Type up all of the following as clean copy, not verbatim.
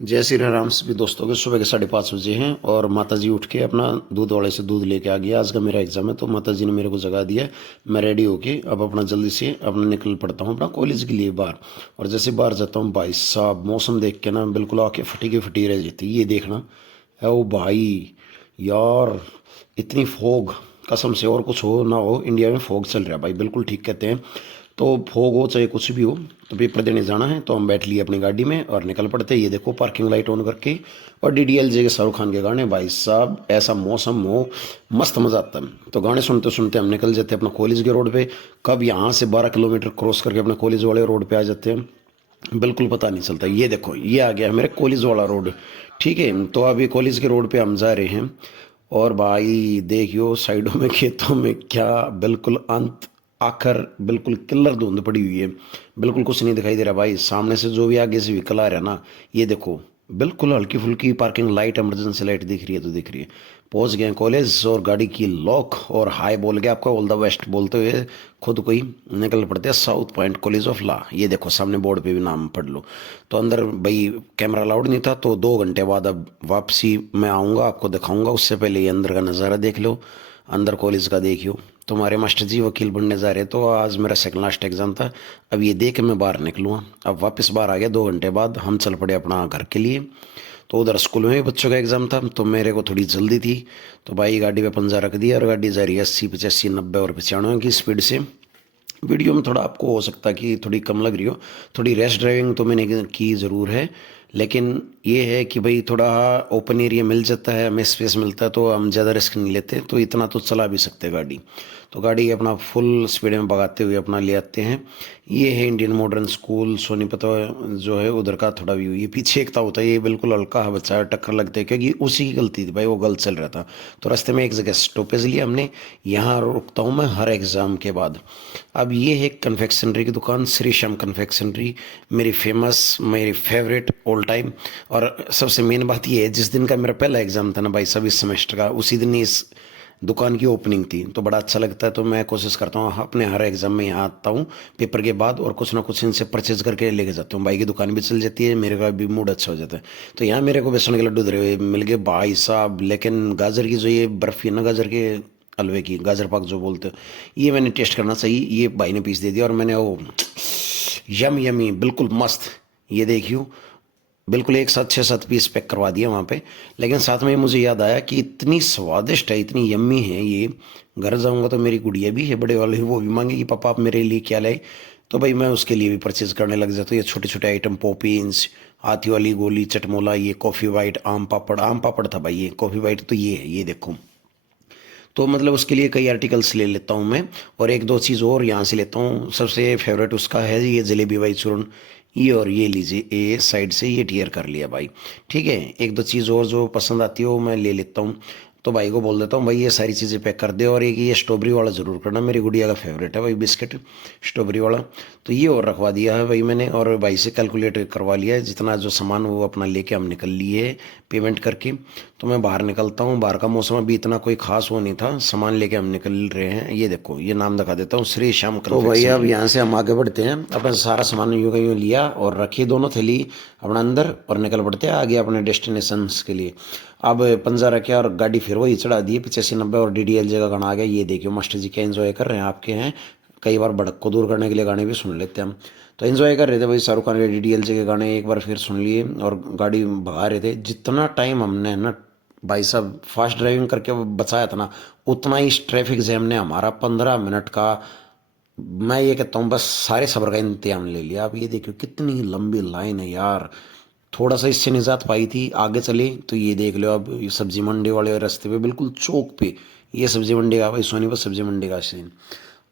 जय श्री राम सभी दोस्तों के सुबह के 5:30 बजे हैं और माता जी उठ के अपना दूध वाले से दूध लेके आ गया। आज का मेरा एग्जाम है तो माता जी ने मेरे को जगा दिया है। मैं रेडी होके अब अपना जल्दी से अपना निकल पड़ता हूँ अपना कॉलेज के लिए बाहर। और जैसे बाहर जाता हूँ भाई साहब मौसम देख के ना बिल्कुल आके फटी की फटी रह जाती है। ये देखना है वो भाई यार, इतनी फोग, कसम से और कुछ हो ना हो इंडिया में फोग चल रहा है भाई, बिल्कुल ठीक कहते हैं। तो फोग हो चाहे कुछ भी हो, तो पेपर देने जाना है तो हम बैठ लिए अपनी गाड़ी में और निकल पड़ते। ये देखो पार्किंग लाइट ऑन करके और डीडीएलजे के शाहरुख खान के गाने, भाई साहब ऐसा मौसम हो मस्त मजा आता है। तो गाने सुनते सुनते हम निकल जाते हैं अपना कॉलेज के रोड पे। कब यहाँ से 12 किलोमीटर क्रॉस करके अपने कॉलेज वाले रोड पे आ जाते हैं, बिल्कुल पता नहीं चलता। ये देखो ये आ गया मेरे कॉलेज वाला रोड। ठीक है, तो अभी कॉलेज के रोड पे हम जा रहे हैं। और भाई देखियो साइडों में खेतों में क्या, बिल्कुल अंत आखिर बिल्कुल किल्लर धुंध पड़ी हुई है। बिल्कुल कुछ नहीं दिखाई दे रहा भाई। सामने से जो भी आगे से व्हीकल आ रहा है ना, ये देखो बिल्कुल हल्की फुल्की पार्किंग लाइट, इमरजेंसी लाइट दिख रही है तो दिख रही है। पहुंच गए कॉलेज और गाड़ी की लॉक और हाय बोल के आपका ऑल द बेस्ट बोलते हुए खुद को ही निकल पड़ते हैं south point college of law. ये देखो सामने बोर्ड पे भी नाम पढ़ लो। तो अंदर भाई कैमरा अलाउड नहीं था, तो 2 घंटे बाद अब वापसी मैं आऊँगा, आपको दिखाऊंगा। उससे पहले ये अंदर का नज़ारा देख लो, अंदर कॉलेज का देखियो। तुम्हारे मास्टर जी वकील बनने जा रहे, तो आज मेरा सेकंड लास्ट एग्जाम था। अब ये देख के मैं बाहर निकलूँगा। अब वापस बाहर आ गया, 2 घंटे बाद हम चल पड़े अपना घर के लिए। तो उधर स्कूल में भी बच्चों का एग्जाम था तो मेरे को थोड़ी जल्दी थी। तो भाई गाड़ी पे पंजा रख दिया और गाड़ी जा रही है 80 85 90 और 95 की स्पीड से। वीडियो में थोड़ा आपको हो सकता है कि थोड़ी कम लग रही हो, थोड़ी रैश ड्राइविंग तो मैंने की ज़रूर है। लेकिन ये है कि भाई थोड़ा ओपन एरिया मिल जाता है, हमें स्पेस मिलता है तो हम ज़्यादा रिस्क नहीं लेते, तो इतना तो चला भी सकते हैं गाड़ी। तो गाड़ी अपना फुल स्पीड में भगाते हुए अपना ले आते हैं। ये है इंडियन मॉडर्न स्कूल सोनीपत जो है उधर का थोड़ा व्यू। ये पीछे एक था होता है, ये बिल्कुल हल्का हा बच्चा टक्कर लगते हैं क्योंकि उसी की गलती थी भाई, वो गलत चल रहा था। तो रास्ते में एक जगह स्टॉपेज लिया हमने, यहाँ रुकता हूँ मैं हर एग्ज़ाम के बाद। अब ये है कन्फेक्शनरी की दुकान, श्री श्याम कन्फेक्शनरी, मेरी फेमस, मेरी फेवरेट ऑल टाइम। और सबसे मेन बात ये है, जिस दिन का मेरा पहला एग्ज़ाम था ना भाई सब इस सेमेस्टर का, उसी दिन ही इस दुकान की ओपनिंग थी। तो बड़ा अच्छा लगता है, तो मैं कोशिश करता हूँ अपने हर एग्ज़ाम में यहाँ आता हूँ पेपर के बाद और कुछ ना कुछ इनसे परचेज करके लेके जाता हूँ। भाई की दुकान भी चल जाती है, मेरे का भी मूड अच्छा हो जाता है। तो यहाँ मेरे को बेसन के लड्डू धरे हुए मिल गए भाई साहब। लेकिन गाजर की जो ये बर्फ़ी है ना, गाजर के हलवे की, गाजर पाक जो बोलते हो, ये मैंने टेस्ट करना चाहिए। ये भाई ने पीस दे दिया और मैंने वो यम यमी बिल्कुल मस्त, ये देखियो बिल्कुल एक साथ 6 7 पीस पैक करवा दिया वहाँ पे। लेकिन साथ में मुझे याद आया कि इतनी स्वादिष्ट है, इतनी यम्मी है ये, घर जाऊँगा तो मेरी गुड़िया भी है बड़े वाले, वो भी मांगेगी पापा आप मेरे लिए क्या लाए। तो भाई मैं उसके लिए भी परचेज करने लग जाता हूँ। ये छोटे छोटे आइटम, पॉपिंस, हाथी वाली गोली, चटमोला, ये कॉफ़ी वाइट, आम पापड़, आम पापड़ था भाई, ये कॉफ़ी वाइट तो ये है, ये देखो। तो मतलब उसके लिए कई आर्टिकल्स ले लेता हूँ मैं। और एक दो चीज़ और यहाँ से लेता हूँ, सबसे फेवरेट उसका है ये जलेबी भाई चूरन। ये और ये लीजिए, ये साइड से ये टीयर कर लिया भाई। ठीक है, एक दो चीज़ और जो पसंद आती है वो मैं ले लेता हूँ। तो भाई को बोल देता हूँ भाई ये सारी चीज़ें पैक कर दे, और एक ये स्ट्रॉबेरी वाला ज़रूर करना, मेरी गुड़िया का फेवरेट है भाई बिस्किट स्ट्रॉबेरी वाला। तो ये और रखवा दिया है भाई मैंने, और भाई से कैलकुलेट करवा लिया है जितना जो सामान वो अपना लेके हम निकल लिए पेमेंट करके। तो मैं बाहर निकलता हूँ। बाहर का मौसम अभी इतना कोई खास वो नहीं था, सामान लेके हम निकल रहे हैं। ये देखो ये नाम दिखा देता हूँ, श्री श्याम तो भाई अब कन्फेक्शनरी। यहाँ से हम आगे बढ़ते हैं, अपना सारा सामान यूं का यूं लिया और रखी दोनों थैली अपना अंदर और निकल पड़ते हैं आगे अपने डेस्टिनेशन के लिए। अब पंजा रखे और गाड़ी फिर वही चढ़ा दी 85 90 और डीडीएलजे का गाना आ गया। ये देखियो मास्टर जी क्या एंजॉय कर रहे हैं, आपके हैं कई बार भड़क को दूर करने के लिए गाने भी सुन लेते हैं हम। तो एंजॉय कर रहे थे भाई शाहरुख खान के डीडीएलजे के गाने एक बार फिर सुन लिए और गाड़ी भगा रहे थे। जितना टाइम हमने ना भाई साहब फास्ट ड्राइविंग करके बचाया था ना, उतना ही इस ट्रैफिक जैम ने हमारा 15 मिनट का, मैं ये कहता हूँ बस सारे सब्र का इंतजाम ले लिया। अब ये देखियो कितनी लंबी लाइन है यार। थोड़ा सा इससे निजात पाई थी, आगे चले तो ये देख लो अब ये सब्जी मंडी वाले रास्ते पे बिल्कुल चौक पे, ये सब्जी मंडी का भाई सोनीपत सब्जी मंडी का सीन।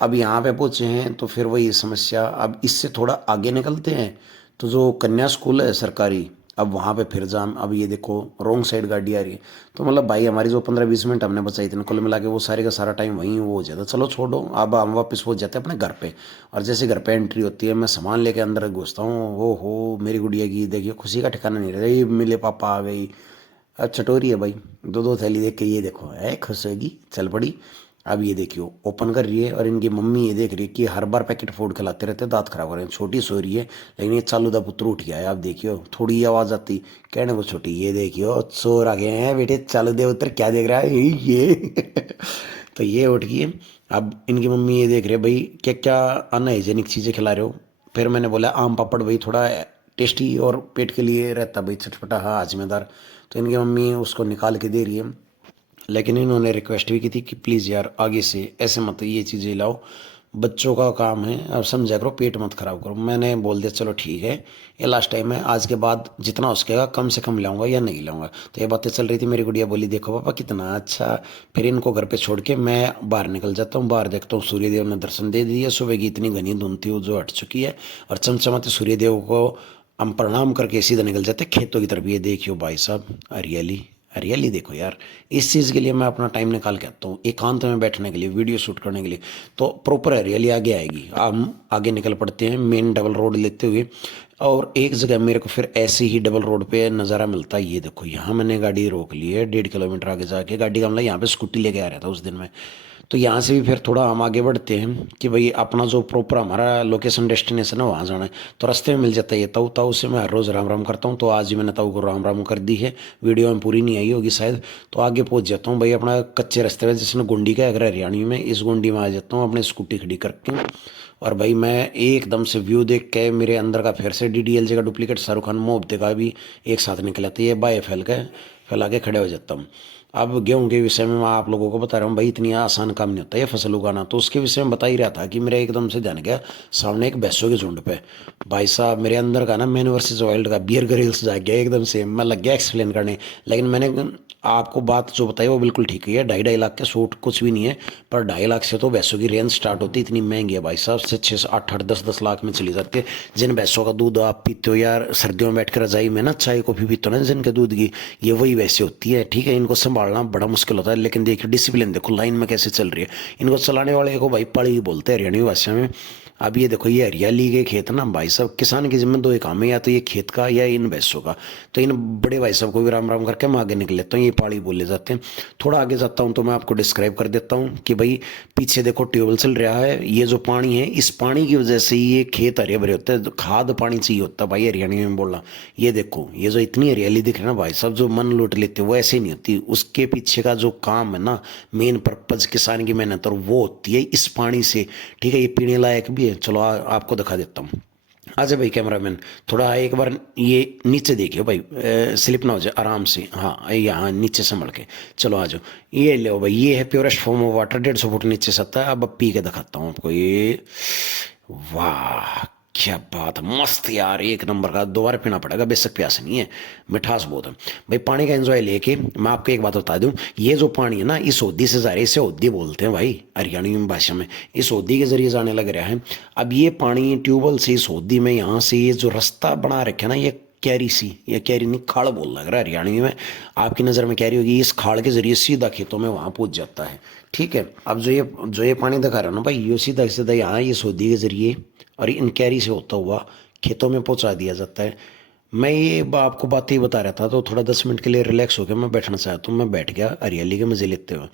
अब यहाँ पे पहुँचे हैं तो फिर वही समस्या। अब इससे थोड़ा आगे निकलते हैं तो जो कन्या स्कूल है सरकारी, अब वहाँ पे फिर जाम। अब ये देखो रॉन्ग साइड गाड़ी आ रही है। तो मतलब भाई हमारी जो 15 20 मिनट हमने बचाई थी ना, कुल मिला के वो सारे का सारा टाइम वहीं वो हो जाता। चलो छोड़ो, अब हम वापस पहुँच जाते हैं अपने घर पे। और जैसे घर पे एंट्री होती है, मैं सामान लेके अंदर घुसता हूँ, वो हो मेरी गुड़िया की देखिए खुशी का ठिकाना नहीं रहा, ये मिले पापा आ गई। अब चटोरी है भाई, दो दो थैली देख के ये देखो है खुश होगी, चल पड़ी। अब ये देखियो ओपन कर रही है और इनकी मम्मी ये देख रही है कि हर बार पैकेट फोड़ के लाते रहते, दांत खराब हो रहे हैं। छोटी सो रही है लेकिन ये चालू दा पुत्र उठ गया है। आप देखियो थोड़ी आवाज आती कहने को छोटी, ये देखियो चोर आ गए हैं बेटे, चालू दे उतर, क्या देख रहा है ये तो ये उठ गई। अब इनकी मम्मी ये देख रहे भाई क्या क्या अनहाइजेनिक चीज़ें खिला रहे हो। फिर मैंने बोला आम पापड़ भाई थोड़ा टेस्टी और पेट के लिए रहता भाई चटपटा, हाँ हाजमेदार। तो इनकी मम्मी उसको निकाल के दे रही है, लेकिन इन्होंने रिक्वेस्ट भी की थी कि प्लीज़ यार आगे से ऐसे मत ये चीज़ें लाओ, बच्चों का काम है, अब समझा करो, पेट मत खराब करो। मैंने बोल दिया चलो ठीक है, ये लास्ट टाइम है, आज के बाद जितना हो सकेगा कम से कम लाऊंगा या नहीं लाऊंगा। तो ये बातें चल रही थी, मेरी गुड़िया बोली देखो पापा कितना अच्छा। फिर इनको घर पे छोड़ के मैं बाहर निकल जाता हूँ, बाहर देखता हूँ सूर्यदेव ने दर्शन दे दिए। सुबह की इतनी घनी धुंध थी वो जो हट चुकी है, और चमचमाते सूर्यदेव को हम प्रणाम करके सीधा निकल जाते खेतों की तरफ। ये देखियो भाई साहब हरियाली हरियाली देखो यार। इस चीज़ के लिए मैं अपना टाइम निकाल के आता हूँ एकांत में बैठने के लिए, वीडियो शूट करने के लिए। तो प्रॉपर हरियाली आगे आएगी। हम आगे निकल पड़ते हैं मेन डबल रोड लेते हुए, और एक जगह मेरे को फिर ऐसे ही डबल रोड पे नज़ारा मिलता है। ये देखो यहाँ मैंने गाड़ी रोक ली है 1.5 किलोमीटर आगे जाके, गाड़ी का मतलब यहाँ पे स्कूटी लेके आ रहा था उस दिन में। तो यहाँ से भी फिर थोड़ा हम आगे बढ़ते हैं कि भाई अपना जो प्रॉपर हमारा लोकेशन डेस्टिनेशन है वहाँ जाना है। तो रास्ते में मिल जाता है ये ताऊ, ताऊ से मैं हर रोज़ राम राम करता हूँ। तो आज ही मैंने ताऊ को राम राम कर दी है, वीडियो में पूरी नहीं आई होगी शायद। तो आगे पहुँच जाता हूँ भाई अपना कच्चे रास्ते में, जिसने गुंडी का अगर हरियाणी में, इस गुंडी में आ जाता हूँ अपनी स्कूटी खड़ी करके। और भाई मैं एकदम से व्यू देख के मेरे अंदर का फिर से DDLJ का डुप्लीकेट शाहरुख खान मोहब्बते का भी एक साथ निकल आता है। ये बाय फैला के खड़े हो जाता हूँ। अब गेहूं के विषय में मैं आप लोगों को बता रहा हूँ भाई, इतनी आसान काम नहीं होता ये फसल उगाना। तो उसके विषय में बता ही रहा था कि मेरा एकदम से ध्यान गया सामने एक भैंसों के झुंड पे। भाई साहब मेरे अंदर का ना मैन वर्सेस वाइल्ड का बियर ग्रिल्स जाग गया एकदम से, मैं लग गया एक्सप्लेन करने। लेकिन मैंने आपको बात जो बताई वो बिल्कुल ठीक ही है, 2.5 लाख के सूट कुछ भी नहीं है। पर 2.5 लाख से तो भैंसों की रेंज स्टार्ट होती है, इतनी महंगी है भाई साहब, से 6 से 8 10 लाख में चली जाती है। जिन भैंसों का दूध आप पीते हो यार सर्दियों में बैठ कर रजाई में ना चाय कॉफी पीते हो ना जिनके दूध की, ये वही वैसे होती है। ठीक है, इनको संभालना बड़ा मुश्किल होता है, लेकिन देखिए डिसिप्लिन देखो लाइन में कैसे चल रही है। इनको चलाने वाले को भाई पड़ी ही बोलते हैं हरियाणवी भाषा में। अब ये देखो ये हरियाली के खेत ना भाई साहब, किसान के जिम्मे दो ही काम है, या तो ये खेत का या इन भैंसों का। तो इन बड़े भाई साहब को भी राम राम करके मैं आगे निकल लेता हूँ, ये पहाड़ी बोले जाते हैं। थोड़ा आगे जाता हूँ तो मैं आपको डिस्क्राइब कर देता हूँ कि भाई पीछे देखो ट्यूबवेल चल रहा है, ये जो पानी है इस पानी की वजह से ये खेत हरे भरे होते हैं। खाद पानी चाहिए होता है भाई हरियाणवी में बोलना। ये देखो ये जो इतनी हरियाली दिख रही है ना भाई साहब, जो मन लूट लेते वो ऐसे नहीं होती, उसके पीछे का जो काम है ना, मेन पर्पज किसान की मेहनत, और वो होती है इस पानी से। ठीक है, ये पीने लायक भी है। चलो आपको दिखा देता हूँ। आजा भाई कैमरामैन, थोड़ा एक बार ये नीचे देखियो भाई, स्लिप ना हो जाए आराम से। हाँ यहाँ नीचे संभल के चलो आ जाओ। ये लो भाई, ये है purest form of water, 150 foot नीचे सत्ता है। अब पी के दिखाता हूँ आपको ये। वाह क्या बात है, मस्त यार, एक नंबर का। दोबारा पीना पड़ेगा, बेशक प्यास नहीं है, मिठास बहुत है भाई। पानी का एंजॉय लेके मैं आपको एक बात बता दूं, ये जो पानी है ना इस होदी से जा रहा है, इसे होदी बोलते हैं भाई हरियाणवी भाषा में, इस होदी के जरिए जाने लग रहा है। अब ये पानी ट्यूबवेल से इस होदी में, यहाँ से ये जो रास्ता बना रखे ना, ये कैरी सी, या कैरी नहीं खाड़ बोल लग रहा है हरियाणवी में, आपकी नज़र में कैरी होगी। इस खाड़ के जरिए सीधा खेतों में वहाँ पहुँच जाता है। ठीक है, अब जो ये पानी दिखा रहा है ना भाई, ये सीधा सीधा यहाँ ये सोदी के जरिए और इन कैरी से होता हुआ खेतों में पहुँचा दिया जाता है। मैं ये आपको बात ही बता रहा था, तो थोड़ा 10 मिनट के लिए रिलैक्स होकर मैं बैठना चाहता हूँ। मैं बैठ गया हरियाली के मजे लेते हुए।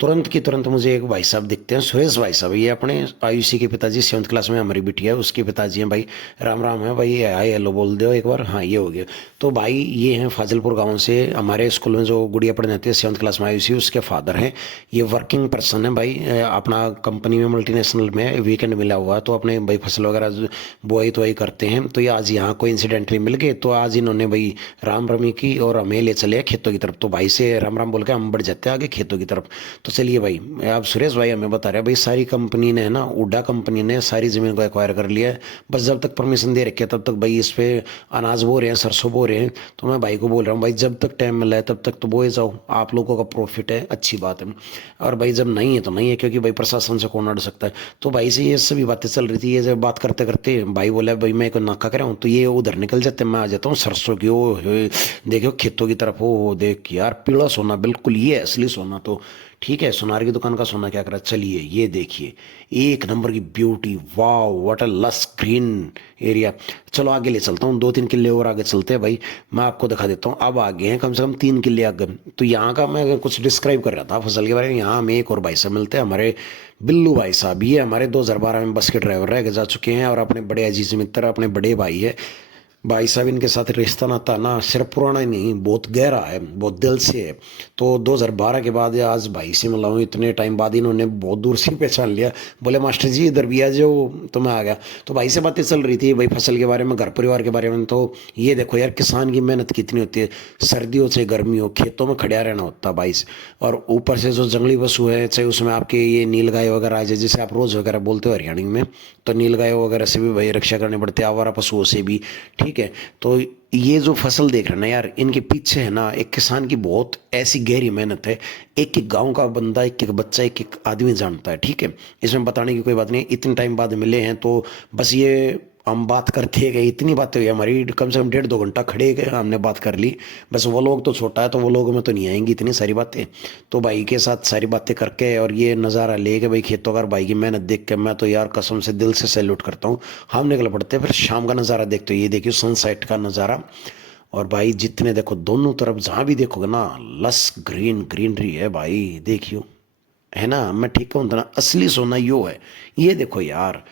तुरंत की तुरंत मुझे एक भाई साहब दिखते हैं, सुरेश भाई साहब। ये अपने आयुषी के पिताजी, 7th क्लास में हमारी बिटिया है उसके पिताजी हैं भाई। राम राम है भाई, हाय हेलो बोल दो एक बार। हाँ ये हो गया। तो भाई ये हैं फाजिलपुर गांव से, हमारे स्कूल में जो गुड़िया पढ़ने जाती है 7th क्लास में आयुषी, उसके फादर हैं। ये वर्किंग पर्सन है भाई, अपना कंपनी में मल्टीनेशनल में वीकेंड मिला हुआ है, तो अपने भाई फसल वगैरह बुआई तो करते हैं। तो ये आज यहाँ को इंसिडेंटली मिल गए, तो आज इन्होंने भाई राम रमी की और हमें ले चले खेतों की तरफ। तो भाई से राम राम बोल के हम बढ़ जाते हैं आगे खेतों की तरफ। तो चलिए भाई, अब सुरेश भाई हमें बता रहे हैं भाई, सारी कंपनी ने ना, उड्डा कंपनी ने सारी जमीन को एक्वायर कर लिया है। बस जब तक परमिशन दे रखे तब तक भाई इस पे अनाज बो रहे हैं, सरसों बो रहे हैं। तो मैं भाई को बोल रहा हूँ भाई जब तक टाइम मिला है तब तक तो बोए जाओ, आप लोगों का प्रॉफिट है, अच्छी बात है। और भाई जब नहीं है तो नहीं है, क्योंकि भाई प्रशासन से कौन अड़ सकता है। तो भाई से ये सभी बातें चल रही थी। ये जब बात करते करते भाई बोला भाई मैं एक नाका कर रहा हूँ, तो ये उधर निकल जाते, मैं आ जाता हूँ सरसों की ओ देखो खेतों की तरफ। हो देख यार पीला सोना, बिल्कुल ये असली सोना। तो ठीक है। सुनार की दुकान का सोना क्या कर रहा है, चलिए ये देखिए, एक नंबर की ब्यूटी, वाह व्हाट अ लस ग्रीन एरिया। चलो आगे ले चलता हूँ, 2-3 किले और आगे चलते हैं भाई, मैं आपको दिखा देता हूँ। अब आगे हैं कम से कम 3 किले आगे। तो यहाँ का मैं कुछ डिस्क्राइब कर रहा था फसल के बारे में। यहाँ हमें एक और भाई साहब मिलते हैं, हमारे बिल्लू भाई साहब। ये हमारे 2012 में बस के ड्राइवर रह के जा चुके हैं और अपने बड़े अजीज मित्र, अपने बड़े भाई है। भाई साहब इनके साथ रिश्ता नाता ना सिर्फ पुराना ही नहीं, बहुत गहरा है, बहुत दिल से है। तो 2012 के बाद आज भाई से मिला हूँ, इतने टाइम बाद इन्होंने बहुत दूर से पहचान लिया। बोले मास्टर जी इधर भी आ जाओ, तो मैं आ गया। तो भाई से बातें चल रही थी भाई फसल के बारे में, घर परिवार के बारे में। तो ये देखो यार, किसान की मेहनत कितनी होती है, सर्दियों से गर्मी हो, खेतों में खड़ा रहना होता है भाई से। और ऊपर से जो जंगली पशु है, चाहे उसमें आपके ये नीलगाय वगैरह आ जाए, जैसे आप रोज वगैरह बोलते हो हरियाणा में, तो नीलगाय वगैरह से भी भाई रक्षा करनी पड़ती है, आवारा पशुओं से भी। ठीक है। तो ये जो फसल देख रहे हैं ना यार, इनके पीछे है ना एक किसान की बहुत ऐसी गहरी मेहनत है। एक एक गांव का बंदा, एक एक बच्चा, एक एक आदमी जानता है। ठीक है। इसमें बताने की कोई बात नहीं, इतने टाइम बाद मिले हैं तो बस ये हम बात करते गए, इतनी बातें हुई हमारी, कम से कम 1.5-2 घंटा खड़े गए, हमने बात कर ली। बस वो लोग तो छोटा है, तो वो लोग में तो नहीं आएंगी इतनी सारी बातें। तो भाई के साथ सारी बातें करके और ये नज़ारा लेके भाई खेतों का, भाई की मेहनत देख के मैं तो यार कसम से दिल से सैल्यूट करता हूँ। हम निकल पड़ते हैं फिर शाम का नज़ारा देखते हो, ये देखियो सनसेट का नज़ारा। और भाई जितने देखो दोनों तरफ जहाँ भी देखोगे ना, लस ग्रीन ग्रीनरी है भाई, देखियो। है ना, मैं ठीक कहूँ तो ना, असली सोना यो है। ये देखो यार,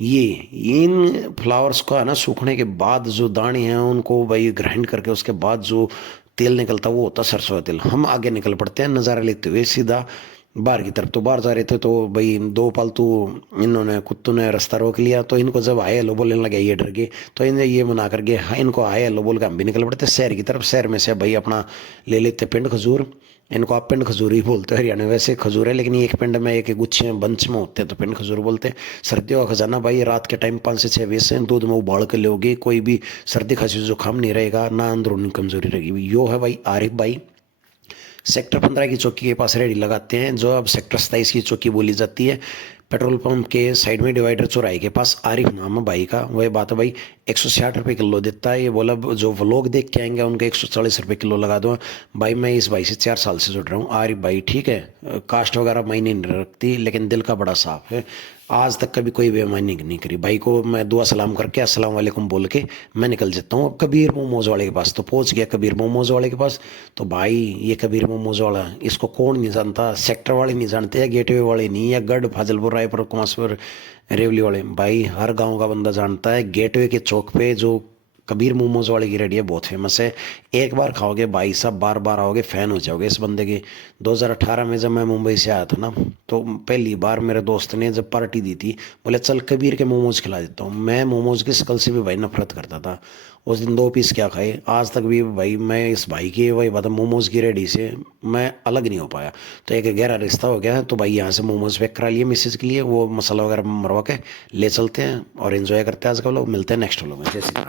ये इन फ्लावर्स का है ना, सूखने के बाद जो दाने हैं उनको भाई ग्राइंड करके उसके बाद जो तेल निकलता है वो होता है सरसों का तेल। हम आगे निकल पड़ते हैं नज़ारा लेते हुए सीधा बाहर की तरफ। तो बाहर जा रहे थे तो भाई दो पालतू इन्होंने कुत्तों ने रास्ता रोक लिया, तो इनको जब हाय हेलो बोलने लगे ये डर गए। तो इन्हें ये मना करके हाँ, इनको हाय हेलो बोल के हम भी निकल पड़ते शहर की तरफ। शहर में से भाई अपना ले लेते पिंड खजूर। इनको आप पिंड खजूर ही बोलते हैं हरियाणा में, वैसे खजूर है लेकिन ये एक पिंड में एक गुच्छे में बंच में होते हैं, तो पिंड खजूर बोलते हैं। सर्दियों का खजाना भाई, रात के टाइम 5 से 6 बजे से दूध में उबाल के लोगे, कोई भी सर्दी खांसी जुकाम नहीं रहेगा, ना अंदरूनी कमजोरी रहेगी। यो है भाई आरिफ भाई, सेक्टर 15 की चौकी के पास रेडी लगाते हैं, जो अब सेक्टर 27 की चौकी बोली जाती है। पेट्रोल पंप के साइड में डिवाइडर चौराहे के पास आरिफ नाम है भाई का। वही बात है भाई, 160 रुपये किलो देता है। ये बोला जो व्लॉग देख के आएंगे उनके 140 रुपये किलो लगा दूँ। भाई मैं इस भाई से 4 साल से जुड़ रहा हूँ, आरिफ भाई। ठीक है। कास्ट वगैरह मायने नहीं रखती, लेकिन दिल का बड़ा साफ है। आज तक कभी कोई बेईमानी नहीं करी। भाई को मैं दुआ सलाम करके अस्सलाम वालेकुम बोल के मैं निकल जाता हूँ। अब कबीर मोमोज वाले के पास तो पहुँच गया, कबीर मोमोज वाले के पास। तो भाई ये कबीर मोमोज वाला, इसको कौन नहीं जानता, सेक्टर वाले नहीं जानते, या गेटवे वाले नहीं, या गढ़ फाजलपुर रायपुर कुमासपुर रेवली वाले, भाई हर गांव का बंदा जानता है। गेटवे के चौक पे जो कबीर मोमोज वाले की रेडी है, बहुत फेमस है। एक बार खाओगे भाई साहब, बार बार आओगे, फैन हो जाओगे इस बंदे के। 2018 में जब मैं मुंबई से आया था ना, तो पहली बार मेरे दोस्त ने जब पार्टी दी थी, बोले चल कबीर के मोमोज खिला देता हूँ। मैं मोमोज की शक्ल से भी भाई नफरत करता था। उस दिन 2 पीस क्या खाए, आज तक भी भाई मैं इस भाई की वही बात, मोमोज की रेडी से मैं अलग नहीं हो पाया। तो एक गहरा रिश्ता हो गया। तो भाई यहाँ से मोमोज पैक करा लिए मिसेज के लिए, वो मसाला वगैरह मरवा के ले चलते हैं और इन्जॉय करते हैं आज का लोग। मिलते हैं नेक्स्ट व्लॉग में। जैसे